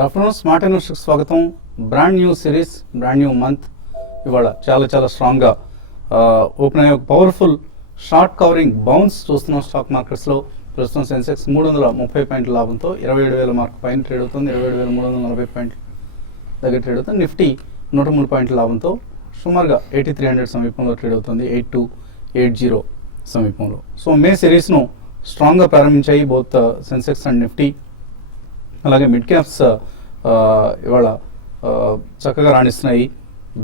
Good afternoon. Smart న్యూస్కి స్వాగతం. Brand new series, brand new month. ఇవాళ చాలా స్ట్రాంగ్గా ఓపెన్ అయ్యే ఒక పవర్ఫుల్ షార్ట్ కవరింగ్ బౌన్స్ చూస్తున్నాం స్టాక్ మార్కెట్స్లో. ప్రస్తుతం సెన్సెక్స్ 330 పాయింట్ల లాభంతో 27,000 మార్క్ పైన ట్రేడ్ అవుతుంది. 27,340 పాయింట్ల దగ్గర ట్రేడ్ అవుతుంది. నిఫ్టీ 103 పాయింట్ల లాభంతో సుమారుగా 8300 సమీపంలో ట్రేడ్ అవుతుంది. 8280 సమీపంలో. సో మే సిరీస్ను స్ట్రాంగ్గా ప్రారంభించాయి బోత్ సెన్సెక్స్ అండ్ నిఫ్టీ. అలాగే మిడ్ క్యాప్స్ ఇవాళ చక్కగా రాణిస్తున్నాయి.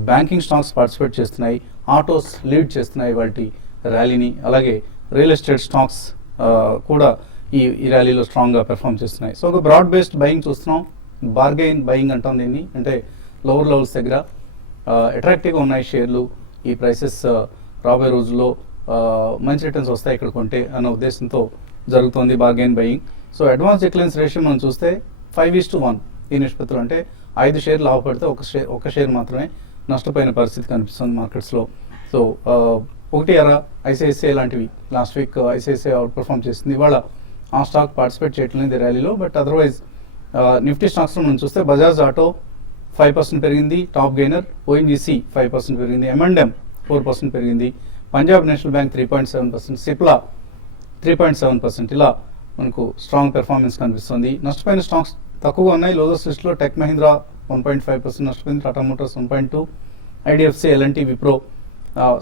బ్యాంకింగ్ స్టాక్స్ పార్టిసిపేట్ చేస్తున్నాయి. ఆటోస్ లీడ్ చేస్తున్నాయి వాటి ర్యాలీని. అలాగే రియల్ ఎస్టేట్ స్టాక్స్ కూడా ఈ ర్యాలీలో స్ట్రాంగ్గా పెర్ఫామ్ చేస్తున్నాయి. సో ఒక బ్రాడ్ బేస్డ్ బయింగ్ చూస్తున్నాం. బార్గెయిన్ బయింగ్ అంటాం దీన్ని. అంటే లోవర్ లెవెల్స్ దగ్గర అట్రాక్టివ్గా ఉన్నాయి షేర్లు. ఈ ప్రైసెస్ రాబోయే రోజుల్లో మంచి రిటర్న్స్ వస్తాయి ఇక్కడ కొంటే అన్న ఉద్దేశంతో జరుగుతోంది bargain buying. So advance declines ratio మనం చూస్తే 5:1 ఈ నిష్పత్తులు. అంటే 5 షేర్లు లాభపడితే ఒక షేర్ మాత్రమే నష్టపోయిన పరిస్థితి కనిపిస్తుంది మార్కెట్స్లో. సో ఒకటి ఐసిఐసిఐ లాంటివి last week ICICI out perform చేసింది. ఇవాళ ఆ స్టాక్ పార్టిసిపేట్ చేయట్లేదు ర్యాలీలో. బట్ అదర్వైజ్ నిఫ్టీ స్టాక్స్లో మనం చూస్తే బజాజ్ ఆటో 5% పెరిగింది, టాప్ గెయినర్. ఓఎన్జీసీ 5% పెరిగింది. M&M 4% పెరిగింది. Punjab national bank 3.7%, Cipla 3.7%. ఇలా మనకు స్ట్రాంగ్ పెర్ఫార్మెన్స్ కనిపిస్తుంది. నష్టపోయిన స్టాక్స్ తక్కువగా ఉన్నాయి. లోదస్ లిస్ట్లో టెక్ మహీంద్రా 1.5% నష్టపోయింది. Tata motors 1.2%, IDFC, LNT, Wipro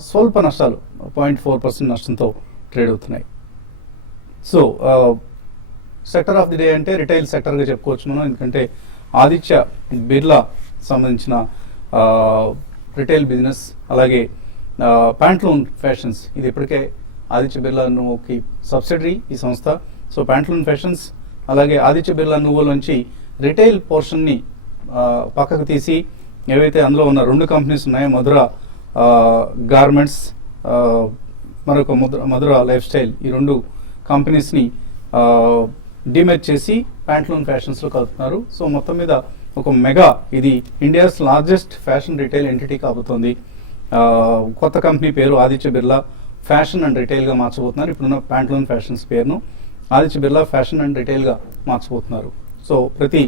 స్వల్ప నష్టాలు 0.4% నష్టంతో ట్రేడ్ అవుతున్నాయి. So sector of the day అంటే రిటైల్ సెక్టర్గా చెప్పుకోవచ్చు మనం. ఎందుకంటే ఆదిత్య బిర్లా సంబంధించిన రిటైల్ బిజినెస్, అలాగే ప్యాంట్లూన్ ఫ్యాషన్స్, ఇది ఇప్పటికే ఆదిత్య బిర్లా నువ్వుకి సబ్సిడరీ ఈ సంస్థ. సో ప్యాంట్లూన్ ఫ్యాషన్స్ అలాగే ఆదిత్య బిర్లా నువ్వులోంచి రిటైల్ పోర్షన్ని పక్కకు తీసి ఏవైతే అందులో ఉన్న 2 కంపెనీస్ ఉన్నాయో, మధుర గార్మెంట్స్, మరొక మధుర లైఫ్ స్టైల్, ఈ 2 కంపెనీస్ని డిమెర్జ్ చేసి ప్యాంట్లూన్ ఫ్యాషన్స్లో కలుపుతున్నారు. సో మొత్తం మీద ఒక మెగా, ఇది India's largest fashion retail entity కాబోతోంది. కొత్త కంపెనీ పేరు ఆదిత్య బిర్లా ఫ్యాషన్ అండ్ రిటైల్గా మార్చబోతున్నారు. ఇప్పుడున్న ప్యాంట్లూన్ ఫ్యాషన్స్ పేరును ఆదిత్య బిర్లా ఫ్యాషన్ అండ్ రిటైల్గా మార్చబోతున్నారు. సో ప్రతి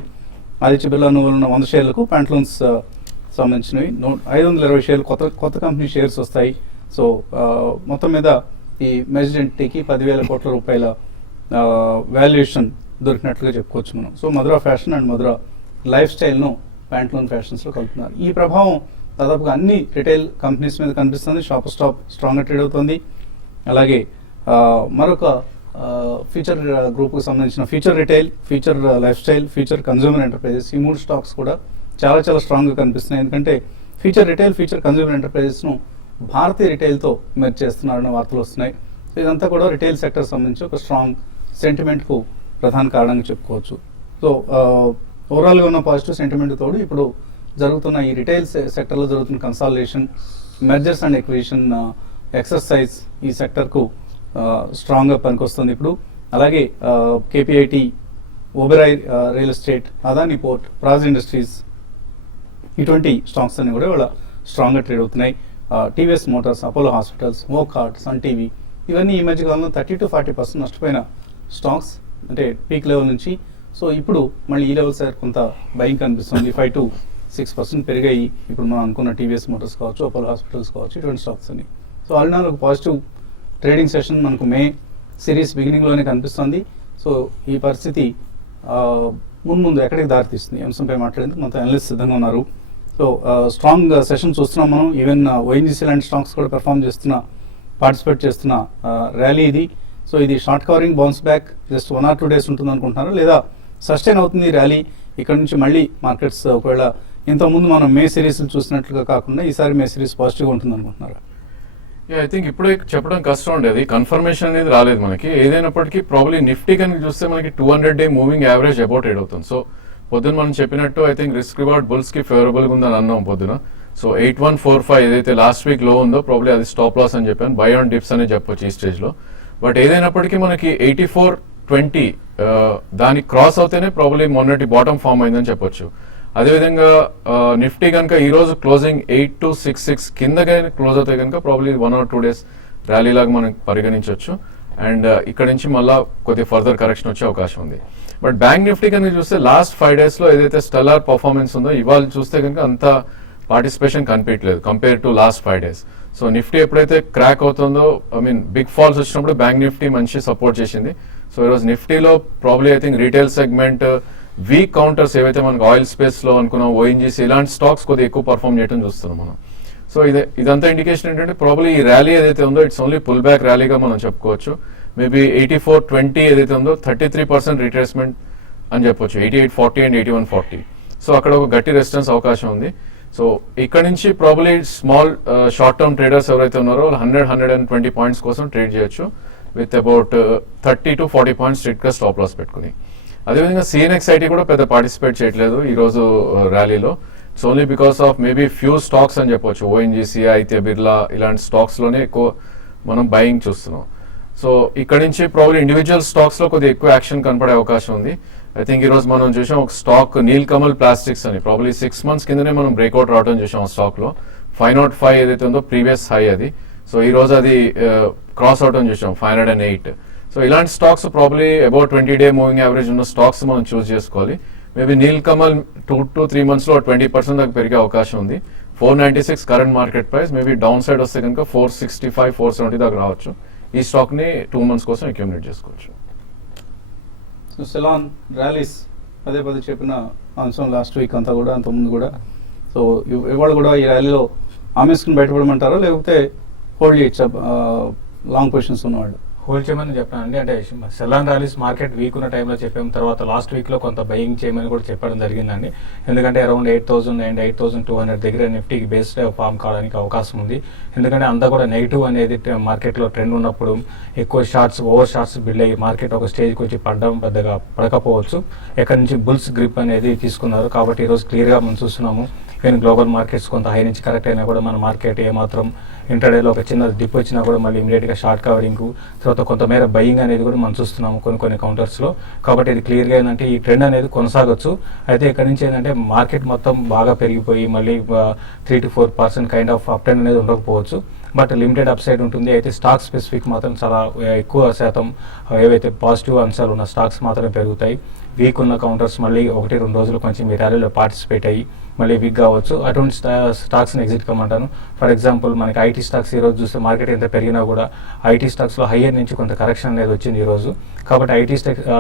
ఆదిత్య బిర్లా నువ్వులున్న 100 షేర్లకు ప్యాంట్లూన్స్ సంబంధించినవి 520 షేర్లు కొత్త కంపెనీ షేర్స్ వస్తాయి. సో మొత్తం మీద ఈ మెర్జ్డ్ ఎంటిటీకి 10,000 కోట్ల రూపాయల వాల్యుయేషన్ దొరికినట్లుగా చెప్పుకోవచ్చు మనం. So Madura fashion and Madura life స్టైల్ను ప్యాంట్లూన్ ఫ్యాషన్స్లో కలుపుతున్నారు. ఈ ప్రభావం దాదాపుగా అన్ని రిటైల్ కంపెనీస్ మీద కనిపిస్తుంది. షాప్ స్టాప్ స్ట్రాంగ్గా ట్రేడ్ అవుతుంది. అలాగే మరొక ఫ్యూచర్ గ్రూప్కి సంబంధించిన future retail, future life style, future consumer enterprises, ఈ 3 స్టాక్స్ కూడా చాలా స్ట్రాంగ్గా కనిపిస్తున్నాయి. ఎందుకంటే ఫ్యూచర్ రిటైల్, ఫ్యూచర్ కన్జ్యూమర్ ఎంటర్ప్రైజెస్ను భారతీయ రిటైల్తో మెర్జ్ చేస్తున్నారన్న వార్తలు వస్తున్నాయి. సో ఇదంతా కూడా రిటైల్ సెక్టర్ సంబంధించి ఒక స్ట్రాంగ్ సెంటిమెంట్కు ప్రధాన కారణంగా చెప్పుకోవచ్చు. సో ఓవరాల్గా ఉన్న పాజిటివ్ సెంటిమెంట్ తోడు ఇప్పుడు జరుగుతున్న ఈ రిటైల్ సెక్టర్లో జరుగుతున్న consolidation, mergers and acquisition exercise ఈ సెక్టర్కు స్ట్రాంగ్గా పనికొస్తుంది ఇప్పుడు. అలాగే KPIT, Oberoi real estate, Adani port, Praj industries, ఇటువంటి స్టాక్స్ అన్ని కూడా ఇవాళ స్ట్రాంగ్గా ట్రేడ్ అవుతున్నాయి. TVS motors, Apollo hospitals, Wockhardt, Sun TV, ఇవన్నీ ఈ మధ్యకాలంలో 30-40% నష్టపోయిన స్టాక్స్, అంటే పీక్ లెవెల్ నుంచి. సో ఇప్పుడు మళ్ళీ ఈ లెవెల్ సార్ కొంత బయింగ్ కనిపిస్తుంది. 5-6% పెరిగాయి ఇప్పుడు మనం అనుకున్న టీవీఎస్ మోటార్స్ కావచ్చు, అపోలో హాస్పిటల్స్ కావచ్చు, ఇటువంటి స్టాక్స్ అన్ని. సో ఆల్రెడీ ఒక పాజిటివ్ ట్రేడింగ్ సెషన్ మనకు మే సిరీస్ బిగినింగ్లోనే కనిపిస్తుంది. సో ఈ పరిస్థితి ముందు ఎక్కడికి దారితీస్తుంది అంశంపై మాట్లాడేందుకు మొత్తం అనలిస్ట్ సిద్ధంగా ఉన్నారు. సో స్ట్రాంగ్ సెషన్ చూస్తున్నాం మనం. ఈవెన్ ఓఎన్జీసీ లాంటి స్టాక్స్ కూడా పార్టిసిపేట్ చేస్తున్న ర్యాలీ ఇది. సో ఇది short covering bounce back just 1 or 2 days ఉంటుంది అనుకుంటున్నారా, లేదా సస్టైన్ అవుతుంది ర్యాలీ ఇక్కడ నుంచి మళ్ళీ మార్కెట్స్ ఒకవేళ ఇంతకుముందు మనం మే సిరీస్ చూసినట్లుగా కాకుండా ఈసారి మే సిరీస్ పాజిటివ్గా ఉంటుంది అనుకుంటున్నారా? ఐ థింక్ ఇప్పుడే చెప్పడం కష్టం ఉండేది. కన్ఫర్మేషన్ అనేది రాలేదు మనకి. ఏదైనప్పటికీ ప్రాబ్లీ నిఫ్టీ కనుక చూస్తే మనకి 200-day moving average about trade అవుతుంది. సో పొద్దున మనం చెప్పినట్టు ఐ థింక్ రిస్క్ రివార్డ్ బుల్స్కి ఫేవరబుల్గా ఉందని అన్నాం పొద్దున. సో 8145 ఏదైతే లాస్ట్ వీక్ లో ఉందో ప్రాబ్లీ అది స్టాప్ లాస్ అని చెప్పాను. బై ఆన్ డిప్స్ అనే చెప్పొచ్చు ఈ స్టేజ్లో. బట్ ఏదైనప్పటికీ మనకి 8420 దాన్ని క్రాస్ అవుతేనే ప్రాబ్లీ మొన్నటి బాటమ్ ఫామ్ అయిందని చెప్పొచ్చు. అదేవిధంగా నిఫ్టీ కనుక ఈ రోజు క్లోజింగ్ 8266 కింద క్లోజ్ అవుతాయి కనుక ప్రాబ్లీ 1 or 2 days ర్యాలీ లాగా మనం పరిగణించవచ్చు. అండ్ ఇక్కడ నుంచి మళ్ళీ కొద్దిగా ఫర్దర్ కరెక్షన్ వచ్చే అవకాశం ఉంది. బట్ బ్యాంక్ నిఫ్టీ కనుక చూస్తే లాస్ట్ 5 days లో ఏదైతే స్టెల్లార్ పర్ఫార్మెన్స్ ఉందో ఇవాళ చూస్తే కనుక అంత పార్టిసిపేషన్ కనిపించలేదు compare to last 5 days. So Nifty ఎప్పుడైతే క్రాక్ అవుతుందో బిగ్ ఫాల్స్ వచ్చినప్పుడు బ్యాంక్ నిఫ్టీ మంచి సపోర్ట్ చేసింది. సో ఈరోజు నిఫ్టీలో probably I think retail segment week counters ఏవైతే మనకు ఆయిల్ స్పేస్ లో అనుకున్నాం, ఓఎన్జీసీ ఇలాంటి స్టాక్స్ కొద్దిగా ఎక్కువ పర్ఫామ్ చేయడం చూస్తున్నాం మనం. సో ఇదంతా ఇండికేషన్ ఏంటంటే ప్రాబ్లీ ఈ ర్యాలీ ఏదైతే ఉందో ఇట్స్ ఓన్లీ పుల్ బ్యాక్ ర్యాలీగా మనం చెప్పుకోవచ్చు. మేబీ 84.20 ఏదైతే ఉందో 33% రిట్రేస్మెంట్ అని చెప్పొచ్చు, 88.40 అండ్ 81.40. సో అక్కడ ఒక గట్టి రెసిస్టెన్స్ అవకాశం ఉంది. సో ఇక్కడ నుంచి probably small short term traders ఎవరైతే ఉన్నారో వాళ్ళు 100-120 పాయింట్స్ కోసం ట్రేడ్ చేయొచ్చు with about 30 to 40 points strict గా స్టాప్ లాస్ పెట్టుకుని. అదేవిధంగా సిఎన్ఎక్స్ఐటీ కూడా పెద్ద పార్టిసిపేట్ చేయట్లేదు ఈ రోజు ర్యాలీలో. It's only because of maybe few stocks అని చెప్పొచ్చు, ఓఎన్జీసీ, ఐతే బిర్లా ఇలాంటి స్టాక్స్ లోనే ఎక్కువ మనం బయింగ్ చూస్తున్నాం. సో ఇక్కడ నుంచి ప్రాబ్లీ ఇండివిజువల్ స్టాక్స్ లో కొద్దిగా ఎక్కువ యాక్షన్ కనపడే అవకాశం ఉంది. ఐ థింక్ ఈ రోజు మనం చూసాం ఒక స్టాక్ నీల్ కమల్ ప్లాస్టిక్స్ అని ప్రాబ్లీ 6 months కిందనే మనం బ్రేక్అవుట్ రావడం చూసాం ఆ స్టాక్ లో. 505 ఏదైతే ఉందో ప్రీవియస్ హై అది. సో ఈ రోజు అది క్రాస్ అవడం చూసాం 508. సో ఇలాంటి stocks probably about 20-day moving average ఉన్న స్టాక్స్ మనం చూస్ చేసుకోవాలి. Maybe Nilkamal 2 to 3 months లో 20% దాకా పెరిగే అవకాశం ఉంది. 496 current market price, maybe down side వస్తే కనుక 465-470 దాకా రావచ్చు. ఈ స్టాక్ ని 2 months కోసం అక్యూములేట్ చేసుకోవచ్చు. సో సెలాన్ ర్యాలీస్ పదే చెప్పిన అంశం లాస్ట్ వీక్ అంతా కూడా, అంతకుముందు కూడా. సో ఇవాళ కూడా ఈ ర్యాలీలో ఆమెస్కుని బయటపడమంటారా లేకపోతే హోల్డ్ చేయొచ్చా లాంగ్ పొజిషన్స్ ఉన్నవాళ్ళు? హోల్డ్ చేయమని చెప్పానండి. అంటే సెలాన్ ర్యాలీస్ మార్కెట్ వీక్ ఉన్న టైంలో చెప్పాము, తర్వాత లాస్ట్ వీక్లో కొంత బయింగ్ చేయమని కూడా చెప్పడం జరిగిందండి. ఎందుకంటే అరౌండ్ 8,000 and 8,200 దగ్గర నిఫ్టీకి బేస్డ్ ఫామ్ కావడానికి అవకాశం ఉంది. ఎందుకంటే అంతా కూడా నెగిటివ్ అనేది మార్కెట్లో ట్రెండ్ ఉన్నప్పుడు ఎక్కువ షార్ట్స్, ఓవర్ షార్ట్స్ బిల్డ్ అయ్యి మార్కెట్ ఒక స్టేజ్కి వచ్చి పడడం పెద్దగా పడకపోవచ్చు. ఎక్కడి నుంచి బుల్స్ గ్రిప్ అనేది తీసుకున్నారు. కాబట్టి ఈరోజు క్లియర్గా మనం చూస్తున్నాము. ఈవెన్ గ్లోబల్ మార్కెట్స్ కొంత హై నుంచి కరెక్ట్ అయినా కూడా మన మార్కెట్ ఏమాత్రం ఇంటర్డేలో ఒక చిన్న డిప్ వచ్చినా కూడా మళ్ళీ ఇమీడియట్గా షార్ట్ కవరింగ్, తర్వాత కొంతమేర బయింగ్ అనేది కూడా మనం చూస్తున్నాము కొన్ని కౌంటర్స్లో. కాబట్టి ఇది క్లియర్గా ఏంటంటే ఈ ట్రెండ్ అనేది కొనసాగొచ్చు. అయితే ఇక్కడ నుంచి ఏంటంటే మార్కెట్ మొత్తం బాగా పెరిగిపోయి మళ్ళీ 3 to 4% kind of up trend అనేది ఉండకపోవచ్చు. బట్ లిమిటెడ్ అప్ సైడ్ ఉంటుంది. అయితే స్టాక్ స్పెసిఫిక్ మాత్రం చాలా ఎక్కువ శాతం ఏవైతే పాజిటివ్ అంశాలు ఉన్న స్టాక్స్ మాత్రమే పెరుగుతాయి. వీక్ ఉన్న కౌంటర్స్ మళ్ళీ 1-2 రోజులు కొంచెం ఈ ర్యాలీలో పార్టిసిపేట్ అయ్యి మళ్ళీ వీక్ కావచ్చు. అటువంటి స్టాక్స్ని ఎగ్జిట్ కమ్మంటాను. ఫర్ ఎగ్జాంపుల్ మనకి ఐటీ స్టాక్స్ ఈరోజు చూస్తే మార్కెట్ ఎంత పెరిగినా కూడా ఐటీ స్టాక్స్లో హయ్యర్ నుంచి కొంత కరెక్షన్ అనేది వచ్చింది ఈరోజు. కాబట్టి ఐటీ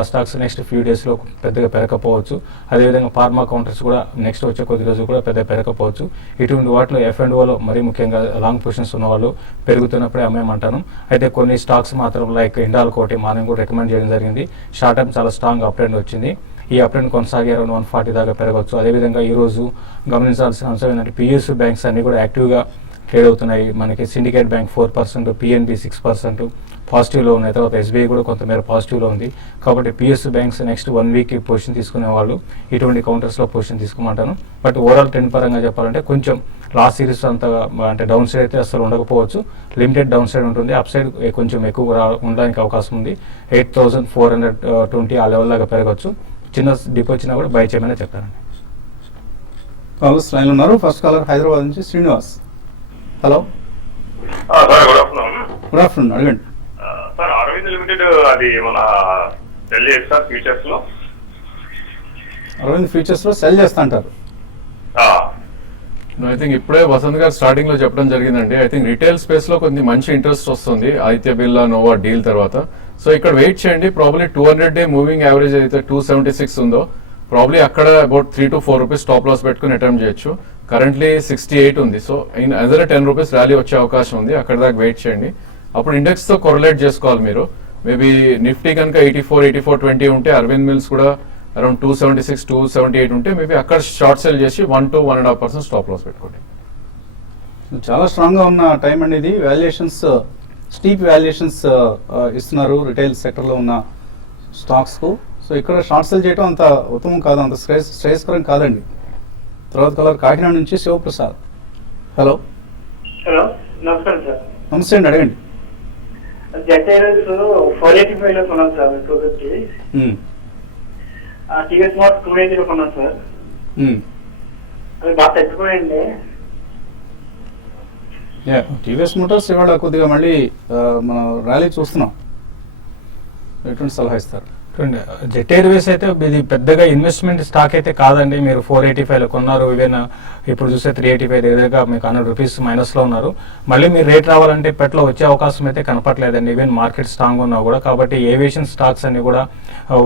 స్టాక్స్ నెక్స్ట్ ఫ్యూ డేస్లో పెద్దగా పెరగకపోవచ్చు. అదేవిధంగా ఫార్మా కౌంటర్స్ కూడా నెక్స్ట్ వచ్చే కొద్ది రోజులు కూడా పెద్దగా పెరగకపోవచ్చు. ఇటువంటి వాటిలో F&Oలో మరీ ముఖ్యంగా లాంగ్ పొజిషన్స్ ఉన్న వాళ్ళు పెరుగుతున్నప్పుడే అమ్మేయమంటాను. అయితే కొన్ని స్టాక్స్ మాత్రం లైక్ ఇండాల్ కోటి మార్నింగ్ కూడా రికమెండ్ చేయడం జరిగింది. షార్ట్ టర్మ్ చాలా స్ట్రాంగ్ అప్ ట్రెండ్ వచ్చింది. ఈ అప్ ట్రెండ్ కొనసాగి అరౌండ్ 140 దాకా పెరగవచ్చు. అదేవిధంగా ఈరోజు గమనించాల్సిన అంశం ఏంటంటే PSU బ్యాంక్స్ అన్ని కూడా యాక్టివ్గా ట్రేడ్ అవుతున్నాయి. మనకి సిండికేట్ బ్యాంక్ 4%, PNB 6% పాజిటివ్లో ఉన్నాయి. తర్వాత SBI కూడా కొంతమేర పాజిటివ్లో ఉంది. కాబట్టి PSU banks next 1 week position తీసుకునే వాళ్ళు ఇటువంటి కౌంటర్స్లో పొజిషన్ తీసుకోమంటాను. బట్ ఓవరాల్ ట్రెండ్ పరంగా చెప్పాలంటే కొంచెం లాస్ట్ సిరీస్ అంతా అంటే డౌన్ సైడ్ అయితే అసలు ఉండకపోవచ్చు. లిమిటెడ్ డౌన్ సైడ్ ఉంటుంది. అప్ సైడ్ కొంచెం ఎక్కువ ఉండడానికి అవకాశం ఉంది. 8,420 ఆ లెవెల్ దాకా పెరగచ్చు. చిన్న డిప్ వచ్చినా కూడా బై చేయమని చెప్పారండి. కాలర్స్ లైన్లో ఉన్నారు. ఫస్ట్ కాలర్ హైదరాబాద్ నుంచి Srinivas. Hello sir, good afternoon. Good afternoon, అడగండి. సార్, అరవింద్ లిమిటెడ్ అది మన సెల్ చేయొచ్చు సార్ ఫ్యూచర్స్ లో? అరవింద్ ఫ్యూచర్స్లో సెల్ చేస్తా అంటారు. ఐ థింక్ ఇప్పుడే వసంత్ గారు స్టార్టింగ్ లో చెప్పడం జరిగిందండి. ఐ థింక్ రిటైల్ స్పేస్ లో కొంచెం మంచి ఇంట్రెస్ట్ వస్తుంది ఐతే బిర్లా నోవా డీల్ తర్వాత. సో ఇక్కడ వెయిట్ చేయండి. ప్రాబ్లీ 200-day మూవింగ్ యావరేజ్ అయితే 276 ఉందో ప్రాబ్లీ అక్కడ about 3 to 4 rupees stop loss పెట్టుకుని అటెంప్ట్ చేయొచ్చు. కరెంట్లీ 68 ఉంది. So in other 10 rupees rally వచ్చే అవకాశం ఉంది. అక్కడ దాకా వెయిట్ చేయండి. అప్పుడు ఇండెక్స్ తో కొరలేట్ చేసుకోవాలి మీరు. మేబీ నిఫ్టీ కనుక 84-20 ఉంటే అరవింద్ మిల్స్ కూడా అరౌండ్ 276-278 ఉంటే మేబీ అక్కడ షార్ట్ సెల్ చేసి 1 to 1.5% స్టాప్ లాస్ పెట్టుకోండి. చాలా స్ట్రాంగ్గా ఉన్న టైం అండి ఇది. వాల్యుయేషన్స్, స్టీప్ వాల్యుయేషన్స్ ఇస్తున్నారు రిటైల్ సెక్టర్లో ఉన్న స్టాక్స్కు. సో ఇక్కడ షార్ట్ సెల్ చేయడం అంత ఉత్తమం కాదు, అంత శ్రేయస్కరం కాదండి. తర్వాత కలర్ కాకినాడ నుంచి శివప్రసాద్. హలో. హలో, నమస్కారం సార్. నమస్తే అండి, అడగండి. జెటైరస్ 485 లో కొన్నాను సార్, 250. టీవీఎస్ స్మార్ట్ 280 లో కొన్నాను సార్. అది బాగా తగ్గిపోయింది. టీవీఎస్ మోటార్స్ ఇవాళ కొద్దిగా మళ్ళీ మనం ర్యాలీ చూస్తున్నాం. ఎటువంటి సలహా ఇస్తారు? జెట్ ఎయిర్వేస్ అయితే ఇది పెద్దగా ఇన్వెస్ట్మెంట్ స్టాక్ అయితే కాదండి. మీరు 485లో కొన్నారు, ఈవెన్ ఇప్పుడు చూస్తే 385 దగ్గరగా మీకు ₹100 మైనస్లో ఉన్నారు. మళ్ళీ మీరు రేట్ రావాలంటే ఇప్పట్లో వచ్చే అవకాశం అయితే కనపట్లేదండి, ఈవెన్ మార్కెట్ స్ట్రాంగ్ ఉన్నా కూడా. కాబట్టి ఏవియేషన్ స్టాక్స్ అన్ని కూడా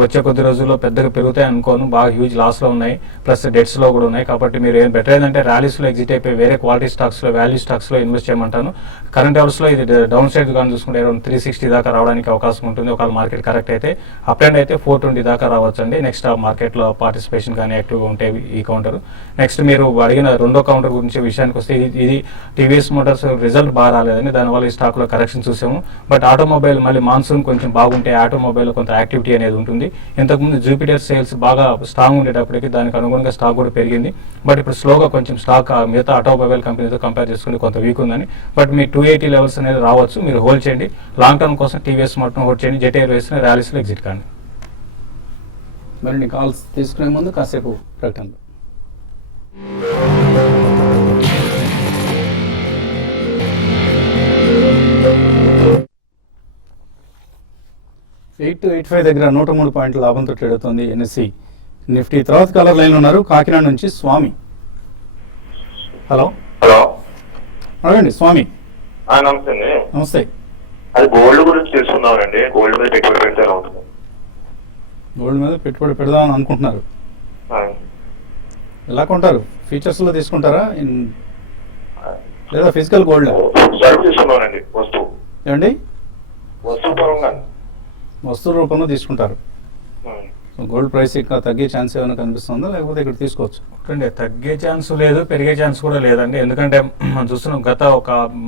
వచ్చే కొద్ది రోజుల్లో పెద్దగా పెరుగుతాయి అనుకోను, బాగా హ్యూజ్ లాస్లో ఉన్నాయి, ప్లస్ డెట్స్లో కూడా ఉన్నాయి. కాబట్టి మీరు ఏం బెటర్ ఏంటంటే ర్యాలీస్లో ఎగ్జిట్ అయిపోయి వేరే క్వాలిటీ స్టాక్స్లో, వాల్యూ స్టాక్స్లో ఇన్వెస్ట్ చేయమంటాను. కరెంట్ అవర్స్లో ఇది డౌన్ సైడ్ కానీ చూసుకుంటే అరౌండ్ 360 దాకా రావడానికి అవకాశం ఉంటుంది. ఒకవేళ మార్కెట్ కరెక్ట్ అయితే అప్ అండ్ అయితే 420 దాకా రావచ్చండి. నెక్స్ట్ ఆ మార్కెట్లో పార్టిసిపేషన్ కానీ యాక్టివ్గా ఉంటే ఈ కౌంటర్. నెక్స్ట్ మీరు అడిగిన రెండో కౌంటర్ గురించి విషయానికి వస్తే ఇది టీవీఎస్ మోటార్స్ రిజల్ట్ బాగా రాలేదండి, దానివల్ల ఈ స్టాక్లో కరెక్షన్ చూసాము. బట్ ఆటోమొబైల్ మళ్ళీ మాన్సూన్ కొంచెం బాగుంటే ఆటోమొబైల్లో కొంత యాక్టివిటీ అనేది ఉంటుంది. ఇంతకుముందు జూపిటర్ సేల్స్ బాగా స్ట్రాంగ్ ఉండేటప్పటికి దానికి అనుగుణంగా స్టాక్ కూడా పెరిగింది. బట్ ఇప్పుడు స్లోగా కొంచెం స్టాక్ మిగతా ఆటోమొబైల్ కంపెనీతో కంపేర్ చేసుకుంటే కొంత వీక్ ఉందని. బట్ మీ 280 లెవెల్స్ అనేది రావచ్చు, మీరు హోల్డ్ చేయండి. లాంగ్ టర్మ్ కోసం టీవీఎస్ మోటార్ హోల్డ్ చేయండి. జెట్ ఎయిర్వేస్ ర్యాలీస్లో ఎగ్జిట్ కానీ. మరిన్ని కాల్స్ తీసుకునే ముందు కాసేపు ప్రకటనలు. 8-85 దగ్గర 103 పాయింట్ల లాభంతో ట్రేడ్ అవుతోంది ఎన్ఎస్సి నిఫ్టీ. తర్వాత కలర్ లైన్ ఉన్నారు కాకినాడ నుంచి స్వామి. హలో అడగండి స్వామి. నమస్తే అండి. నమస్తే. అది గోల్డ్ గురించి తెలుసుకున్నామండి. గోల్డ్ మీద పెట్టుబడి పెడితే ఎలా ఉంటుంది? గోల్డ్ మీద పెట్టుబడి పెడదామని అనుకుంటున్నారు. ఎలా కొంటారు? ఫీచర్స్లో తీసుకుంటారా లేదా ఫిజికల్ గోల్డ్? తీసుకున్నానండి. వస్తువు ఏమండి? వస్తువు పరంగా వస్తువు రూపంలో తీసుకుంటారు. గోల్డ్ ప్రైస్ ఇంకా తగ్గే ఛాన్స్ ఏమైనా కనిపిస్తుందా, లేకపోతే ఇక్కడ తీసుకోవచ్చు? తగ్గే ఛాన్స్ లేదు, పెరిగే ఛాన్స్ కూడా లేదండి. ఎందుకంటే మనం చూస్తున్నాం గత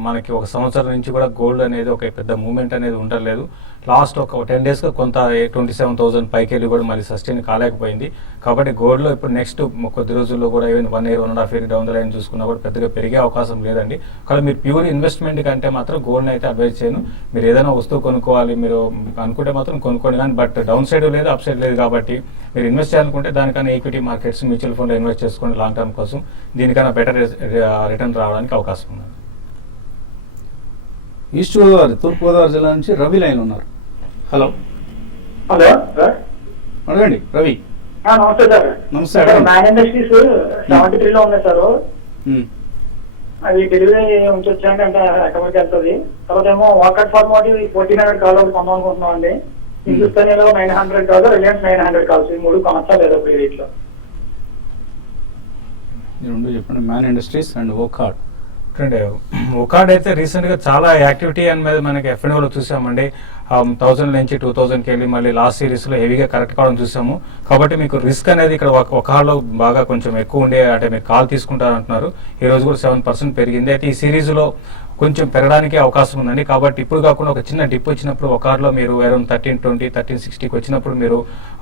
మనకి ఒక సంవత్సరం నుంచి కూడా గోల్డ్ అనేది ఒక పెద్ద మూవ్మెంట్ అనేది ఉండలేదు. లాస్ట్ ఒక 10 డేస్గా కొంత 27,000 పైకి వెళ్ళి కూడా మళ్ళీ సస్టైన్ కాలేకపోయింది. కాబట్టి గోల్డ్లో ఇప్పుడు నెక్స్ట్ కొద్ది రోజుల్లో కూడా even 1 year 1.5 year down the line చూసుకున్నా కూడా పెద్దగా పెరిగే అవకాశం లేదండి. కానీ మీరు ప్యూర్ ఇన్వెస్ట్మెంట్ కంటే మాత్రం గోల్డ్ని అయితే అడ్వైజ్ చేయను. మీరు ఏదైనా వస్తువు కొనుక్కోవాలి మీరు అనుకుంటే మాత్రం కొనుక్కోండి, కానీ బట్ డౌన్ సైడ్ లేదు, అప్ సైడ్ లేదు. కాబట్టి మీరు ఇన్వెస్ట్ చేయాలనుకుంటే దానికన్నా ఈక్విటీ మార్కెట్స్, మ్యూచువల్ ఫండ్లో ఇన్వెస్ట్ చేసుకోండి లాంగ్ టర్మ్ కోసం. దీనికన్నా బెటర్ రిటర్న్ రావడానికి అవకాశం ఉంది. ఈస్ట్ గోదావరి, తూర్పు గోదావరి జిల్లా నుంచి రవి లైన్ ఉన్నారు. Hello sir. అడగండి రవి. నమస్తే సార్. నమస్తే. మ్యాన్ ఇండస్ట్రీస్ 73లో ఉన్నాయి సార్. అది డెలివరీ ఉంచొచ్చండి, అంటే ఎక్కడికి వెళ్తుంది. తర్వాత ఏమో వాకట్ ఫార్మాటివ్ 1400 కాల్ కొందాం అనుకుంటున్నాం అండి. హిందుస్థానీలో 900 కాదు, రిలయన్స్ 900 కాల్స్, ఈ 3 కొనచ్చా లేదా ఈ రేట్లో? రెండు చెప్పండి. Man industries and Wockhardt. Wockhardt అయితే రీసెంట్గా చాలా యాక్టివిటీ అనేది మనకి ఎఫ్ఎన్ఓలో చూసామండి. 1000 నుంచి 2000కి వెళ్ళి మళ్ళీ లాస్ట్ సిరీస్లో హెవీగా కరెక్ట్ కావడం చూసాము. కాబట్టి మీకు రిస్క్ అనేది ఇక్కడ ఒకార్డ్లో బాగా కొంచెం ఎక్కువ ఉండే, అంటే మీరు కాల్ తీసుకుంటారంటున్నారు. ఈ రోజు కూడా 7% పెరిగింది. అయితే ఈ సిరీస్లో కొంచెం పెరగడానికి అవకాశం ఉందండి. కాబట్టి ఇప్పుడు కాకుండా ఒక చిన్న డిప్ వచ్చినప్పుడు ఒకార్డ్లో మీరు అరౌండ్ 1320, 1360కి వచ్చినప్పుడు మీరు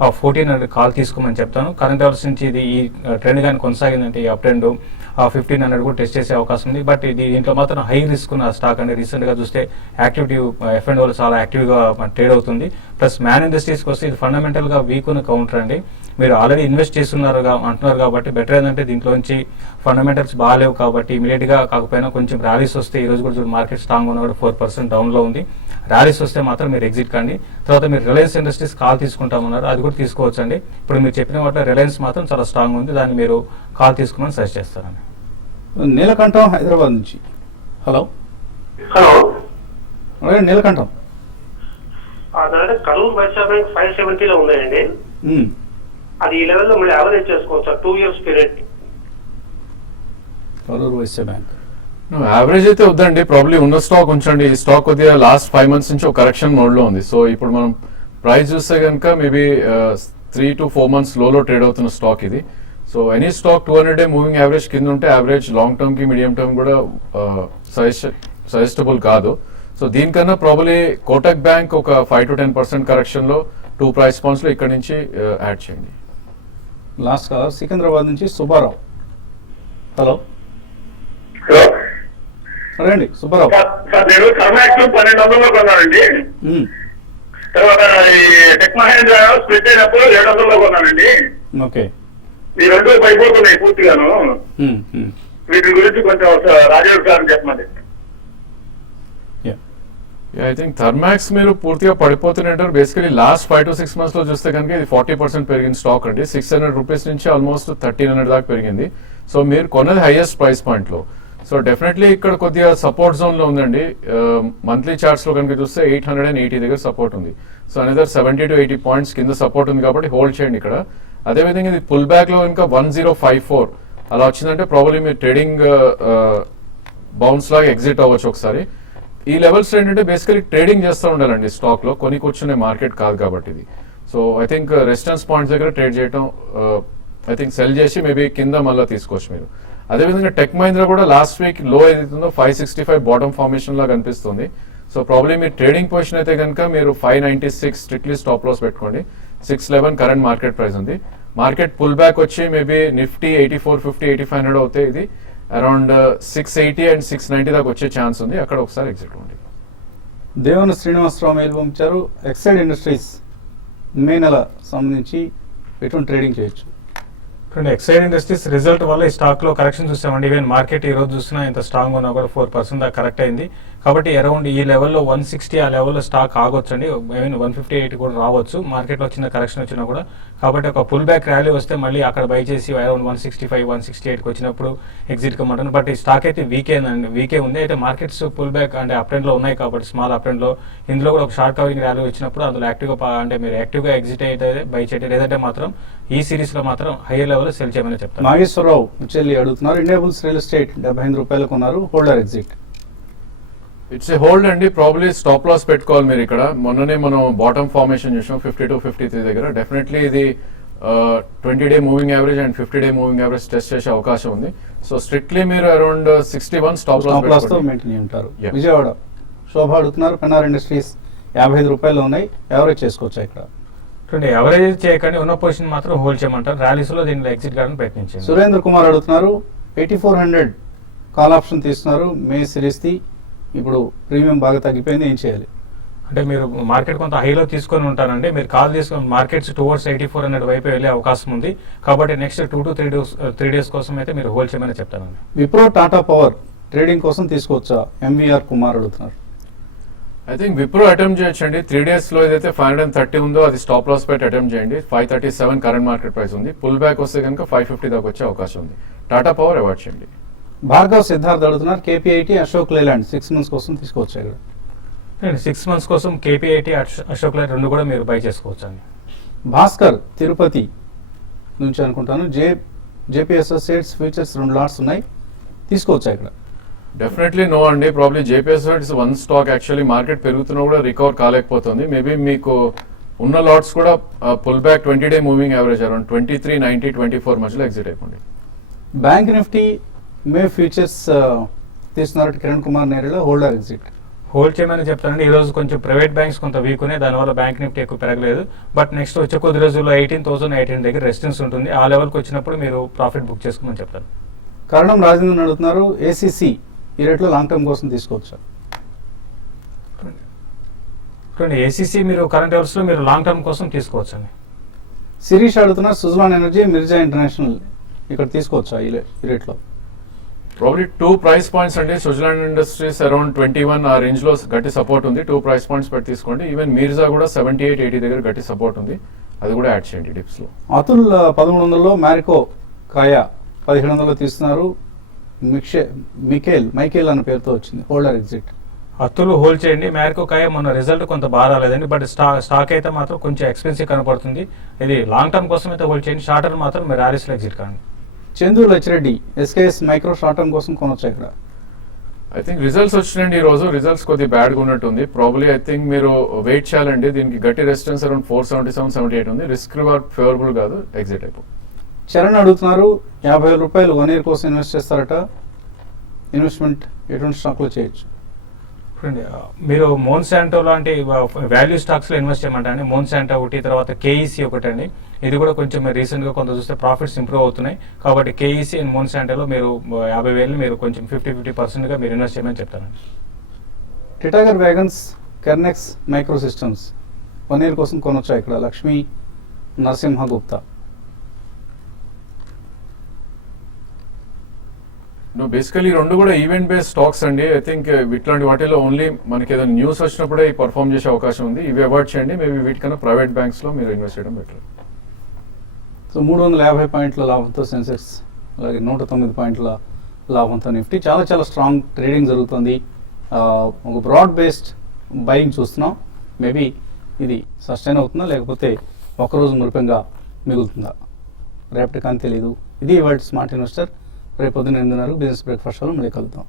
1400 కాల్ తీసుకోమని చెప్తాను. కరెంట్ అవర్స్ నుంచి ఇది ఈ ట్రెండ్ కానీ కొనసాగిందంటే ఈ అప్ ట్రెండ్ 1500 కూడా టెస్ట్ చేసే అవకాశం ఉంది. బట్ దీంట్లో మాత్రం హై రిస్క్ ఉన్న స్టాక్ అండి. రీసెంట్గా చూస్తే యాక్టివిటీ ఎఫ్ఎండ్ఓలో చాలా యాక్టివ్గా ట్రేడ్ అవుతుంది. ప్లస్ మ్యాన్ ఇండస్ట్రీస్కి వస్తే ఇది ఫండమెంటల్గా వీక్ ఉన్న కౌంటర్ అండి. మీరు ఆల్రెడీ ఇన్వెస్ట్ చేస్తున్నారు అంటున్నారు కాబట్టి బెటర్ ఏంటంటే దీంట్లోంచి ఫండమెంటల్స్ బాగాలేవు. కాబట్టి ఇమీడియట్గా కాకపోయినా కొంచెం ర్యాలీస్ వస్తే ఈ రోజు కూడా మార్కెట్ స్ట్రాంగ్ ఉన్న కూడా 4% డౌన్లో ఉంది. ర్యాలీస్ వస్తే మాత్రం మీరు ఎగ్జిట్ కండి. తర్వాత మీరు రిలయన్స్ ఇండస్ట్రీస్ కాల్ తీసుకుంటామన్నారు, అది కూడా తీసుకోవచ్చు అండి. ఇప్పుడు మీరు చెప్పిన వాటిలో రిలయన్స్ మాత్రం చాలా స్ట్రాంగ్ ఉంది, దాన్ని మీరు కాల్ తీసుకోమని సజెస్ట్ చేస్తారండి. నీలకంఠం హైదరాబాద్ నుంచి. హలో అడగండి నీలకంఠం. కరూర్ వైశ్య బ్యాంక్ 570లో ఉన్నాయండి. అది ఈ లెవెల్లో మళ్ళీ యావరేజ్ చేసుకోవచ్చు 2 years period. Karur Vysya bank average అయితే వద్దండి, ప్రాబ్లీ ఉన్న స్టాక్ ఉంచండి. ఈ స్టాక్ కొద్దిగా లాస్ట్ 5 months నుంచి ఒక కరెక్షన్ మోడ్లో ఉంది. సో ఇప్పుడు మనం ప్రైస్ చూస్తే కనుక maybe 3 to 4 months low trade అవుతున్న స్టాక్ ఇది. So any stock 200-day moving average కింద ఉంటే యావరేజ్ లాంగ్ టర్మ్ కి మీడియం టర్మ్ కూడా సజెస్టబుల్ కాదు. సో దీనికన్నా ప్రాబ్లీ కోటక్ బ్యాంక్ ఒక 5 to 10% కరెక్షన్లో 2 price points లో ఇక్కడ నుంచి యాడ్ చేయండి. లాస్ట్ కాలర్ సికింద్రాబాద్ నుంచి సుబ్బారావు. హలో అడగండి సుబ్బారావు. నేను కర్మాక్స్ 1200లో కొన్నానండి. తర్వాత ఈ టెక్ మహేంద్ర స్ప్లిట్ అయినప్పుడు 700లో కొన్నానండి. ఓకే. ఈ రెండు పైపోతున్నాయి పూర్తిగాను. వీటి గురించి కొంచెం రాజేష్ గారు చెప్పండి. ఐ థింక్ థర్మాక్స్ మీరు పూర్తిగా పడిపోతున్నట్టు బేసికలీ లాస్ట్ 5 to 6 months లో చూస్తే కనుక ఇది 40% పెరిగిన స్టాక్ అండి. 600 రూపీస్ నుంచి ఆల్మోస్ట్ 1300 దాకా పెరిగింది. సో మీరు కొన్నది హైయెస్ట్ ప్రైస్ పాయింట్ లో. సో డెఫినెట్లీ ఇక్కడ కొద్దిగా సపోర్ట్ జోన్ లో ఉందండి. మంత్లీ చార్ట్స్ లో కనుక చూస్తే 880 దగ్గర సపోర్ట్ ఉంది. సో అనదర్ 70 to 80 పాయింట్స్ కింద సపోర్ట్ ఉంది కాబట్టి హోల్డ్ చేయండి ఇక్కడ. అదేవిధంగా ఇది పుల్ బ్యాక్ లో ఇంకా 1054 అలా వచ్చిందంటే ప్రాబ్లీ మీరు ట్రేడింగ్ బౌన్స్ లాగా ఎగ్జిట్ అవ్వచ్చు ఒకసారి. ఈ లెవెల్స్ ఏంటంటే బేసికలీ ట్రేడింగ్ చేస్తూ ఉండాలండి స్టాక్ లో, కొని కూర్చునే మార్కెట్ కాదు కాబట్టి ఇది. So I think resistance points దగ్గర ట్రేడ్ చేయడం, ఐ థింక్ సెల్ చేసి మేబీ కింద మళ్ళీ తీసుకోవచ్చు మీరు. అదేవిధంగా టెక్ మహీంద్రా కూడా లాస్ట్ వీక్ లో ఏదైతుందో 565 బాటమ్ ఫార్మేషన్ లాగా కనిపిస్తుంది. సో ప్రాబ్లీ మీరు ట్రేడింగ్ పొజిషన్ అయితే కనుక మీరు 596 స్ట్రిక్ట్లీ స్టాప్ లాస్ పెట్టుకోండి. 611 కరెంట్ మార్కెట్ ప్రైస్ ఉంది. మార్కెట్ పుల్ బ్యాక్ వచ్చి మేబీ నిఫ్టీ 8450 8500 అవుతే ఇది అరౌండ్ 680 and 690 దాకా వచ్చే ఛాన్స్ ఉంది. అక్కడ ఒకసారి ఎగ్జిట్ ఉంది. దేవన శ్రీనివాసరావు మెయిల్ పంపించారు. ఎక్సైడ్ ఇండస్ట్రీస్ మే నెల సంబంధించి ఎటువంటి ట్రేడింగ్ చేయొచ్చు? ఎక్సైడ్ ఇండస్ట్రీస్ రిజల్ట్ వల్ల ఈ స్టాక్ లో కరెక్షన్ చూసామండి. ఈవెన్ మార్కెట్ ఈ రోజు చూసినా ఇంత స్ట్రాంగ్ ఉన్నా కూడా 4% దాకా కరెక్ట్ అయింది. కాబట్టి అరౌండ్ ఈ లెవెల్లో 160 ఆ లెవెల్లో స్టాక్ ఆగొచ్చు అండి. ఈవెన్ 158 కూడా రావచ్చు మార్కెట్లో చిన్న కరెక్షన్ వచ్చినా కూడా. కాబట్టి ఒక పుల్ బ్యాక్ ర్యాలీ వస్తే మళ్ళీ అక్కడ బై చేసి అరౌండ్ 165 168కి వచ్చినప్పుడు ఎగ్జిట్ కమ్మంటాను. బట్ ఈ స్టాక్ అయితే వీకే ఉంది. అయితే మార్కెట్స్ పుల్ బ్యాక్ అంటే అప్ ట్రెండ్ లో ఉన్నాయి కాబట్టి స్మాల్ అప్ ట్రెండ్ లో ఇందులో కూడా ఒక షార్ట్ కవరింగ్ ర్యాలీ వచ్చినప్పుడు అందులో యాక్టివ్గా అంటే మీరు యాక్టివ్గా ఎగ్జిట్ అయితే బై చేయడం, లేదంటే మాత్రం ఈ సిరీస్ లో మాత్రం హైయర్ లెవెల్ సెల్ చేయమని చెప్తాను. నాగేశ్వరరావు చెల్లి అడుగుతున్నారు. ఇండియాబుల్స్ రియల్ ఎస్టేట్ 75 రూపాయలకు ఉన్నారు, holder exit. It's a hold అండి. ప్రాబ్లీ స్టాప్ లాస్ పెట్టుకోవాలి మీరు ఇక్కడ. మొన్ననే మనం బాటమ్ ఫార్మేషన్ చూసాం 52 53 దగ్గర. డెఫినెట్లీ ఇది 20-day moving average and 50-day moving average test చేసే అవకాశం ఉంది. సో స్ట్రిక్ట్లీ మీరు అరౌండ్ 61 స్టాప్ లాస్ తో మెయింటైన్ ఉంటారు. విజయవాడ శోభ అడుగుతున్నారు. పెన్నార్ ఇండస్ట్రీస్ 55 రూపాయలు ఉన్నాయి, ఎవరేజ్ చేసుకోవచ్చా ఇక్కడ? ఎవరేజ్ చేయకండి, ఉన్న పొజిషన్ మాత్రం హోల్డ్ చేయమంటారు. ర్యాలీస్ లో దీనిలో ఎగ్జిట్ కావడానికి ప్రయత్నించారు. సురేంద్ర కుమార్ అడుగుతున్నారు. 8400 కాల్ ఆప్షన్ తీస్తున్నారు మే సిరీస్ ది. ఇప్పుడు ప్రీమియం బాగా తగ్గిపోయింది, ఏం చేయాలి? అంటే మీరు మార్కెట్ కొంత హైలో తీసుకొని ఉంటారండి. మీరు కాల్ తీసుకొని మార్కెట్స్ టువర్డ్స్ 8400 వైపు వెళ్ళే అవకాశం ఉంది. కాబట్టి నెక్స్ట్ 2 to 3 days కోసం అయితే మీరు హోల్డ్ చేయమని చెప్తానండి. విప్రో టాటా పవర్ ట్రేడింగ్ కోసం తీసుకోవచ్చా? ఎంవీఆర్ కుమార్ అడుగుతున్నారు. ఐ థింక్ విప్రో అటెంప్ట్ చేయొచ్చండి. 3 days లో ఏదైతే 530 ఉందో అది స్టాప్ లాస్ పెట్టి అటెంప్ట్ చేయండి. 537 కరెంట్ మార్కెట్ ప్రైస్ ఉంది. పుల్ బ్యాక్ వస్తే కనుక 550 దాకా వచ్చే అవకాశం ఉంది. టాటా పవర్ అవాయిడ్ చేయండి. భార్గవ్ సిద్ధార్థ్ అడుగుతున్నారు. కేపీఐటీ అశోక్ లేలాండ్ 6 months కోసం తీసుకోవచ్చు ఇక్కడ? 6 months కోసం కేపీఐటీ అశోక్ లైన్ రెండు కూడా మీరు బై చేసుకోవచ్చు అండి. భాస్కర్ తిరుపతి నుంచి అనుకుంటాను. జేపీ అసోసియేట్స్ ఫ్యూచర్స్ 2 lots ఉన్నాయి, తీసుకోవచ్చా ఇక్కడ? డెఫినెట్లీ నో అండి. Probably JPS it's one stock. Actually market పెరుగుతున్నా కూడా రికవర్ కాలేకపోతుంది. మేబీ మీకు ఉన్న లాట్స్ కూడా pull back 20-day moving average around 23 90 24 మధ్యలో ఎగ్జిట్ అయిపోండి. బ్యాంక్ నిఫ్టీ మే ఫ్యూచర్స్ తీస్తున్నారు కిరణ్ కుమార్ నేరేలో, హోల్డర్ ఎగ్జిట్. హోల్డ్ చేయమని చెప్తానండి. ఈ రోజు కొంచెం ప్రైవేట్ బ్యాంక్స్ కొంత వీక్ ఉన్నాయి, దానివల్ల బ్యాంక్ నిఫ్టీ ఎక్కువ పెరగలేదు. బట్ నెక్స్ట్ వచ్చే కొద్ది రోజుల్లో 18,018 దగ్గర రెసిస్టెన్స్ ఉంటుంది. ఆ లెవెల్కి వచ్చినప్పుడు మీరు ప్రాఫిట్ బుక్ చేసుకోమని చెప్తాను. కరణం రాజేంద్రన్ అడుగుతున్నారు. ఏసీసీ ఈ రేట్లో లాంగ్ టర్మ్ కోసం తీసుకోవచ్చా? ఏసీసీ మీరు కరెంట్ లెవెల్స్ లో మీరు లాంగ్ టర్మ్ కోసం తీసుకోవచ్చు అండి. శిరీష్ అడుగుతున్నారు. సుజలాన్ ఎనర్జీ మిర్జా ఇంటర్నేషనల్ ఇక్కడ తీసుకోవచ్చా ఈ రేట్లో? ప్రాబ్లీ 2 price points అండి. సుజలాండ్ ఇండస్ట్రీస్ అరౌండ్ 21 ఆ రేంజ్ లో గట్టి సపోర్ట్ ఉంది. 2 price points పెట్టి తీసుకోండి. ఈవెన్ మీర్జా కూడా 78-80 దగ్గర గట్టి సపోర్ట్ ఉంది, అది కూడా యాడ్ చేయండి డిప్స్ లో. అతుల్ 1300లో, మ్యారికో కాయా 1700లో తీస్తున్నారు. మైకేల్ అన్న పేరుతో వచ్చింది, హోల్డర్ ఎగ్జిట్. అత్తులు హోల్డ్ చేయండి. మ్యారికో కాయ మొన్న రిజల్ట్ కొంత బాగా రాలేదండి, బట్ స్టాక్ అయితే మాత్రం కొంచెం ఎక్స్పెన్సివ్ కనపడుతుంది. ఇది లాంగ్ టర్మ్ కోసం అయితే హోల్డ్ చేయండి. షార్ట్ టర్మ్ మాత్రం మీరు ర్యాలీస్ లో ఎగ్జిట్ కాండి. Chandu Lachireddy SKS micro short term కోసం కొనొచ్చా ఇక్కడ? ఐ థింక్ రిజల్ట్స్ వచ్చినండి ఈ రోజు. రిజల్ట్స్ కొద్దిగా బ్యాడ్ గా ఉన్నట్టుంది. ప్రాబ్లీ ఐ థింక్ మీరు వెయిట్ చేయాలండి. దీనికి గట్టి రెసిస్టెన్స్ అరౌండ్ 477 78 ఉంది. రిస్క్ రివార్డ్ ఫేవరబుల్ కాదు, ఎగ్జిట్ అయిపో. చరణ్ అడుగుతున్నారు. 50,000 రూపాయలు 1 year కోసం ఇన్వెస్ట్ చేస్తారట. ఇన్వెస్ట్మెంట్ ఎటువంటి స్టాక్ లో చేయొచ్చు? మీరు మోన్సాంటో లాంటి వాల్యూ స్టాక్స్ లో ఇన్వెస్ట్ చేయమంటే మోన్సాంటో ఒకటి, తర్వాత కేఈసీ ఒకటి అండి. ఇది కూడా కొంచెం రీసెంట్ గా కొంత చూస్తే ప్రాఫిట్స్ ఇంప్రూవ్ అవుతున్నాయి. కాబట్టి కేఈసీ అండ్ మోన్సాంటోలో మీరు 50,000 మీరు కొంచెం 50% గా మీరు ఇన్వెస్ట్ చేయమని చెప్తాను. Titagarh wagons Kernex micro systems 1 year కోసం కొనొచ్చా ఇక్కడ? లక్ష్మీ నరసింహ గుప్తా. బేసికలీ రెండు కూడా ఈవెంట్ బేస్డ్ స్టాక్స్ అండి. ఐ థింక్ ఇట్లాంటి వాటిలో ఓన్లీ మనకి ఏదైనా న్యూస్ వచ్చినప్పుడే పర్ఫామ్ చేసే అవకాశం ఉంది. ఇవి అవాయిడ్ చేయండి. మేబీ వీటికన్నా ప్రైవేట్ బ్యాంక్స్ లో మీరు ఇన్వెస్ట్ చేయడం బెటర్. సో 350 పాయింట్ల లాభంతో సెన్సెక్స్, అలాగే 109 పాయింట్ల లాభంతో నిఫ్టీ చాలా చాలా స్ట్రాంగ్ ట్రేడింగ్ జరుగుతుంది. ఒక బ్రాడ్ బేస్డ్ బయింగ్ చూస్తున్నాం. మేబీ ఇది సస్టైన్ అవుతుందా లేకపోతే ఒకరోజు మురిపెంగా మిగులుతుందా రేపటి కానీ తెలీదు. ఇది ఇవాళ స్మార్ట్ ఇన్వెస్టర్. రేపు పొద్దున 8:30 బిజినెస్ బ్రేక్ఫాస్ట్లో మళ్ళీ కలుద్దాం.